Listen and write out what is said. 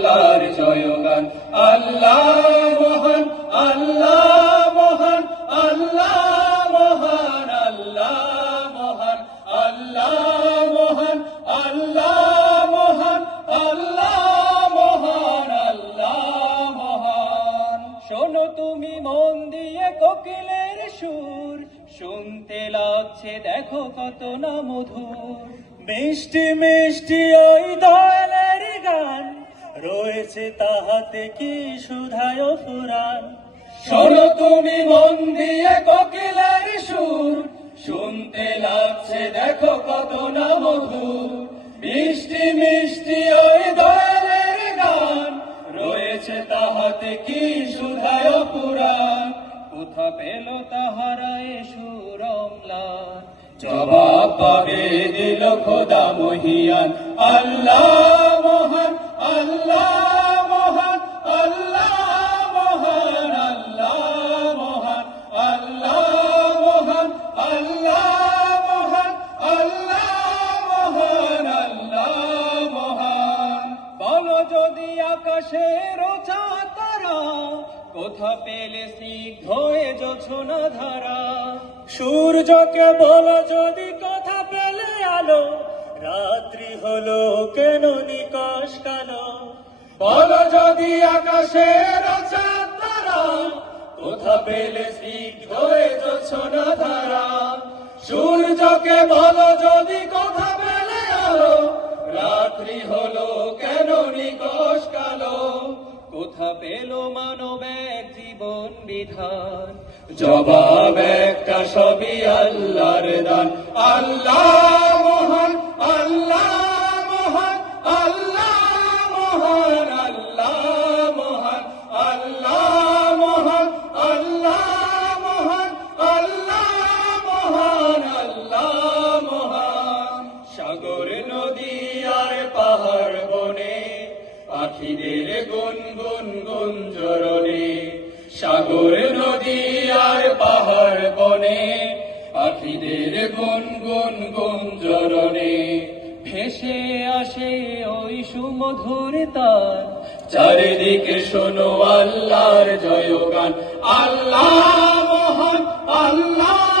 আল্লাহর জয়গান। আল্লাহ মহান, আল্লাহ মহান, আল্লাহ মহান, আল্লাহ মহান, আল্লাহ মহান, আল্লাহ মহান, আল্লাহ মহান, আল্লাহ মহান। শোনো তুমি মন দিয়ে কোকিলের সুর, শুনতে লাগছে দেখো কত না মধুর। মিষ্টি মিষ্টি ওই দয়ালের গান, রয়েছে তাহাতে কি সুধায় ফুরান। শোনো তুমি মন দিয়ে কোকিলের সুর, শুনতে লাগছে দেখো কত না মধুর। মিষ্টি মিষ্টি ওই দয়ালের গান, রয়েছে তাহাতে কি সুধায় ফুরান। কোথা পেল তাহারা এ সুর অম্লান, জবাব পাবে দিল খোদা মহিয়ান। আল্লাহ মহান, আল্লাহ মহান, আল্লাহ মহান, আল্লাহ মহান, আল্লাহ মহান, আল্লাহ মহান, আল্লাহ মহান, আল্লাহ মহান। বলো যদি আকাশের চাঁতারা, কোথা পেলে স্নিগ্ধ এ জোছনা ধারা। সূর্যকে বলো যদি কোথা পেলে আলো, রাত্রি হলো কেন নিকশ কালো। বলো যদি আকাশের চাঁতারা, কোথা পেলে স্নিগ্ধ এ জোছনা ধারা। সূর্যকে বলো যদি কোথা পেলে আলো, রাত্রি হলো কেন নিকশ কালো। কোথা পেল মানব এক জীবন বিধান, জবাব একটা সবই আল্লাহর দান। আল্লাহ মহান, আল্লাহ মহান, আল্লাহ মহান, আল্লাহ মহান, আল্লাহ মহান, আল্লাহ মহান, আল্লাহ মহান, আল্লাহ মহান। সাগর নদী আর পাহাড় বনে, পাখিদের গুনগুন গুঞ্জরণে। সাগর নদী আর পাহাড় বনে, পাখিদের গুনগুন গুঞ্জরণে। ভেসে আসে ওই সুমধুর তান, চারিদিকে শোনো আল্লাহর জয়গান। আল্লাহ মহান, আল্লাহ